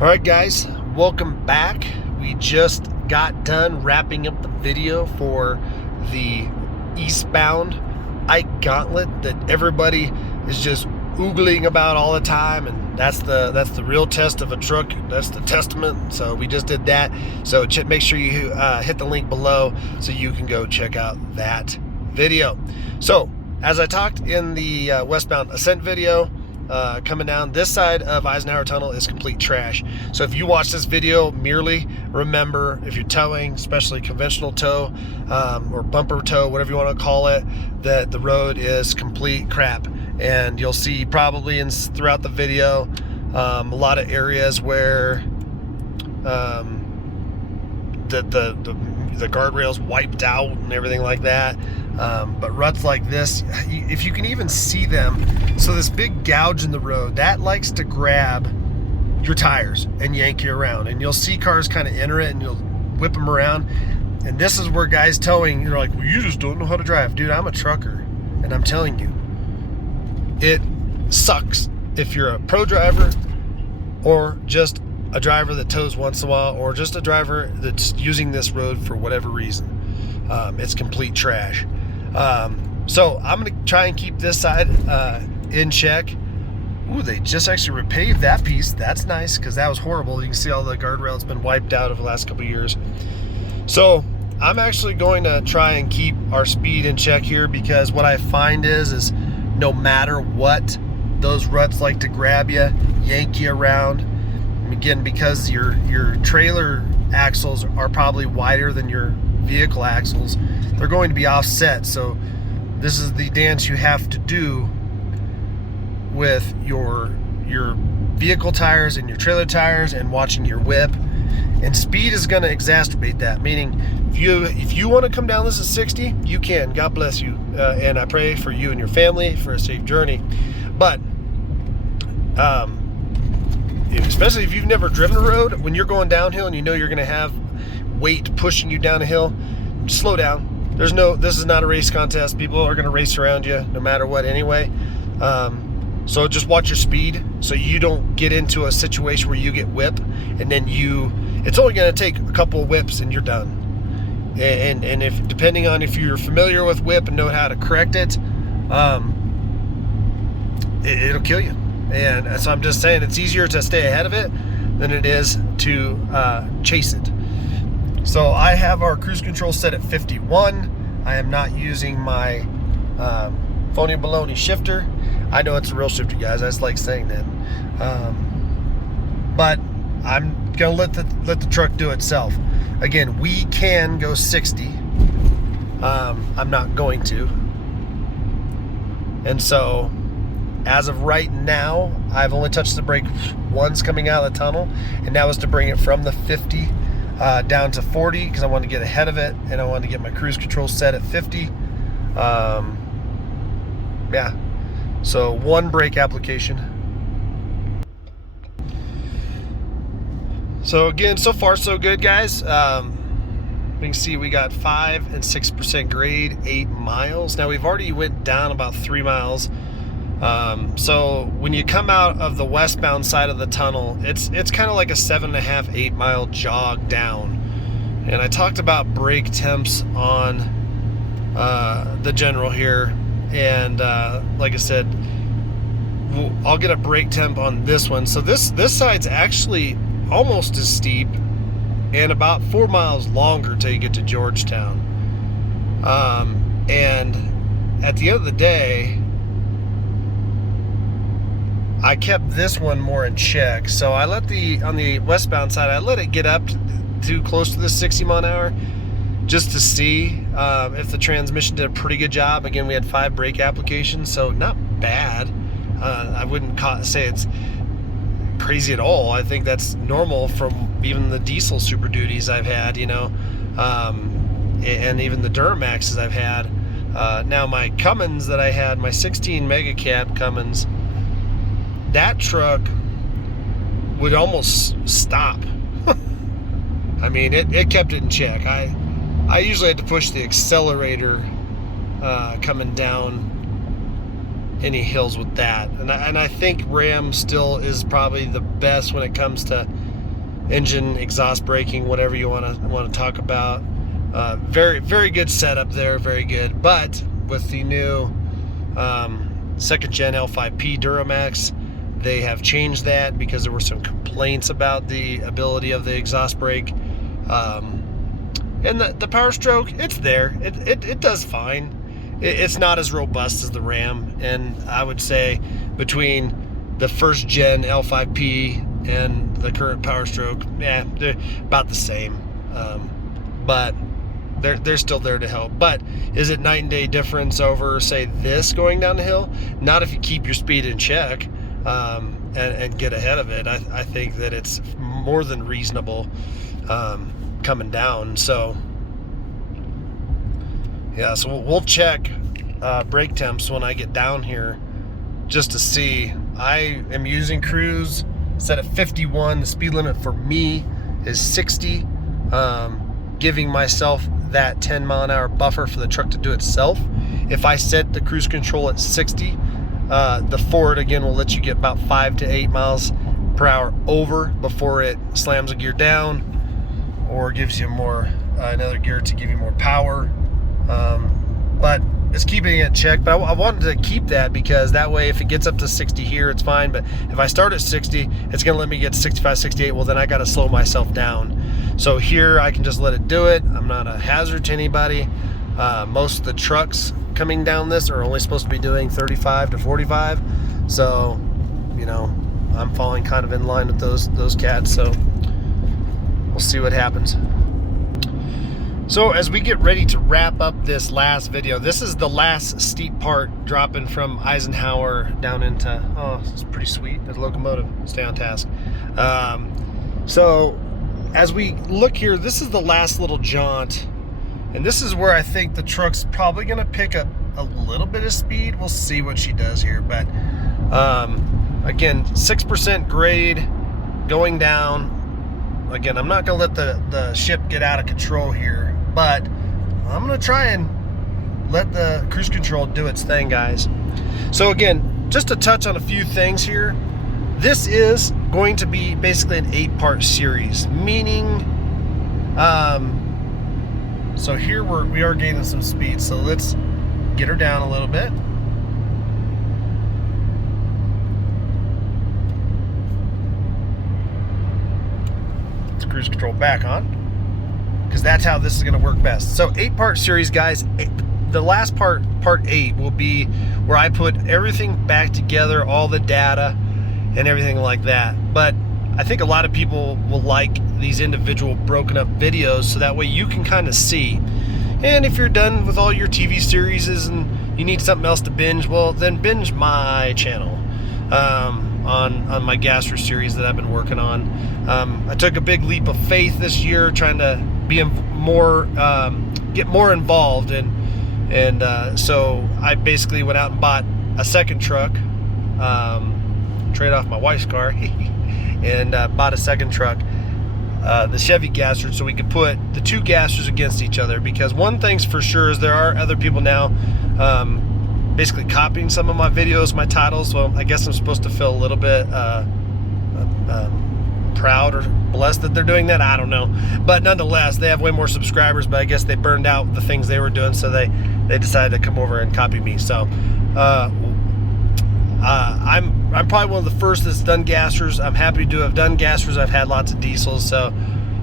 All right, guys, welcome back. We just got done wrapping up the video for the eastbound Ike Gauntlet that everybody is just oogling about all the time, and that's the real test of a truck. That's the testament. So we just did that. So make sure you hit the link below so you can go check out that video. So as I talked in the westbound ascent video, coming down this side of Eisenhower Tunnel is complete trash. So if you watch this video, merely remember, if you're towing, especially conventional tow or bumper tow, whatever you want to call it, that the road is complete crap. And you'll see probably throughout the video a lot of areas where the guardrails wiped out and everything like that. But ruts like this, if you can even see them, so this big gouge in the road, that likes to grab your tires and yank you around. And you'll see cars kind of enter it and you'll whip them around. And this is where guys towing, you're like, well, you just don't know how to drive. Dude, I'm a trucker, and I'm telling you, it sucks if you're a pro driver or just a driver that tows once in a while, or just a driver that's using this road for whatever reason. It's complete trash. So I'm gonna try and keep this side in check. Ooh, they just actually repaved that piece. That's nice, because that was horrible. You can see all the guardrail has been wiped out over the last couple of years. So I'm actually going to try and keep our speed in check here, because what I find is no matter what, those ruts like to grab you, yank you around. And again, because your trailer axles are probably wider than your vehicle axles, they're going to be offset. So this is the dance you have to do with your vehicle tires and your trailer tires, and watching your whip. And speed is going to exacerbate that, meaning if you want to come down this at 60, you can. God bless you, and I pray for you and your family for a safe journey. But especially if you've never driven a road, when you're going downhill and you know you're going to have weight pushing you down a hill, slow down. This is not a race contest. People are going to race around you no matter what anyway. So just watch your speed so you don't get into a situation where you get whip, and then it's only going to take a couple of whips and you're done. And if, depending on if you're familiar with whip and know how to correct it, it'll kill you. And so I'm just saying, it's easier to stay ahead of it than it is to chase it. So I have our cruise control set at 51. I am not using my phony baloney shifter. I know it's a real shifter, guys. I just like saying that. But I'm gonna let the truck do itself. Again, we can go 60. I'm not going to. And so, as of right now, I've only touched the brake once coming out of the tunnel, and that was to bring it from the 50 down to 40, because I wanted to get ahead of it, and I wanted to get my cruise control set at 50. Yeah, so one brake application. So again, so far so good, guys. We can see we got 5 and 6% grade, 8 miles. Now we've already went down about 3 miles. So when you come out of the westbound side of the tunnel, it's kind of like a 7.5, 8 mile jog down. And I talked about brake temps on the general here, and like I said, I'll get a brake temp on this one. So this side's actually almost as steep and about 4 miles longer till you get to Georgetown. And at the end of the day, I kept this one more in check. So I let on the westbound side, I let it get up to close to the 60 mile an hour just to see if the transmission did a pretty good job. Again, we had 5 brake applications, so not bad. I wouldn't say it's crazy at all. I think that's normal from even the diesel Super Duties I've had, and even the Duramaxes I've had. Now my Cummins that I had, my 16 mega cab Cummins, that truck would almost stop. I mean, it kept it in check. I usually had to push the accelerator coming down any hills with that, and I think Ram still is probably the best when it comes to engine, exhaust braking, whatever you want to talk about. Very good setup there, very good. But with the new second gen L5P Duramax, they have changed that because there were some complaints about the ability of the exhaust brake. And the power stroke, it's there. It does fine. It's not as robust as the Ram, and I would say between the first gen L5P and the current power stroke, yeah, they're about the same. But they're still there to help. But is it night and day difference over, say, this going down the hill? Not if you keep your speed in check and get ahead of it. I think that it's more than reasonable coming down. So yeah, so we'll check brake temps when I get down here just to see. I am using cruise set at 51. The speed limit for me is 60, giving myself that 10-mile-an-hour buffer for the truck to do itself. If I set the cruise control at 60, the Ford again will let you get about 5 to 8 miles per hour over before it slams a gear down or gives you more another gear to give you more power. But it's keeping it checked. But I wanted to keep that because that way if it gets up to 60 here, it's fine. But if I start at 60, it's gonna let me get 65, 68. Well, then I gotta slow myself down. So here I can just let it do it. I'm not a hazard to anybody. Most of the trucks coming down this are only supposed to be doing 35 to 45. So, you know, I'm falling kind of in line with those cats. So we'll see what happens. So as we get ready to wrap up this last video, this is the last steep part dropping from Eisenhower down into, oh, this is pretty sweet. There's a locomotive, stay on task. So as we look here, this is the last little jaunt. And this is where I think the truck's probably gonna pick up a little bit of speed. We'll see what she does here. But again, 6% grade going down. Again, I'm not gonna let the ship get out of control here, but I'm gonna try and let the cruise control do its thing, guys. So again, just to touch on a few things here, this is going to be basically an 8-part series, meaning, so here we are gaining some speed. So let's get her down a little bit. Cruise control back on, because that's how this is going to work best. So 8-part series, guys. The last part 8 will be where I put everything back together, all the data and everything like that. But I think a lot of people will like these individual broken up videos, so that way you can kind of see. And if you're done with all your TV series and you need something else to binge, well, then binge my channel on my Gasser series that I've been working on. I took a big leap of faith this year, trying to be more, get more involved, and so I basically went out and bought a second truck, trade off my wife's car, and bought a second truck, the Chevy Gasser, so we could put the two Gassers against each other. Because one thing's for sure is there are other people now basically copying some of my videos, my titles. Well, I guess I'm supposed to feel a little bit proud or blessed that they're doing that. I don't know, but nonetheless, they have way more subscribers. But I guess they burned out the things they were doing, so they decided to come over and copy me. So I'm probably one of the first that's done Gassers. I'm happy to have done Gassers. I've had lots of diesels, so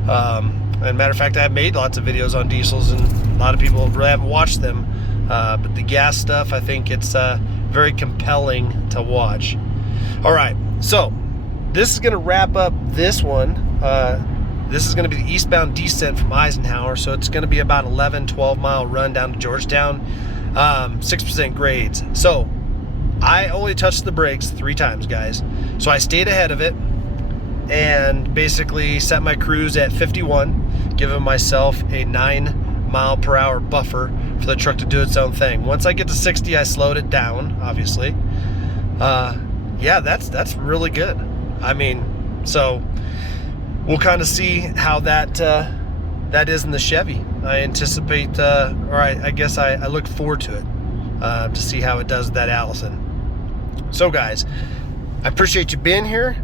and matter of fact, I've made lots of videos on diesels, and a lot of people really haven't watched them. But the gas stuff, I think it's very compelling to watch. All right, so this is going to wrap up this one. This is going to be the eastbound descent from Eisenhower, so it's going to be about 11-12 mile run down to Georgetown, 6% grades. So I only touched the brakes 3 times, guys. So I stayed ahead of it and basically set my cruise at 51, giving myself a 9-mile-per-hour buffer for the truck to do its own thing. Once I get to 60, I slowed it down, obviously. Yeah, that's really good. I mean, so we'll kind of see how that is in the Chevy. I anticipate, I guess I look forward to it, to see how it does with that Allison. So guys, I appreciate you being here.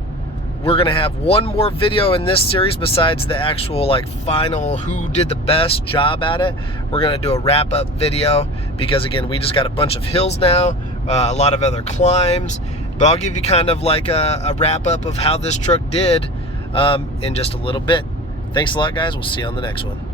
we're gonna have one more video in this series besides the actual like final who did the best job at it. We're gonna do a wrap-up video because again, we just got a bunch of hills now, a lot of other climbs, but I'll give you kind of like a wrap-up of how this truck did in just a little bit. Thanks a lot, guys. We'll see you on the next one.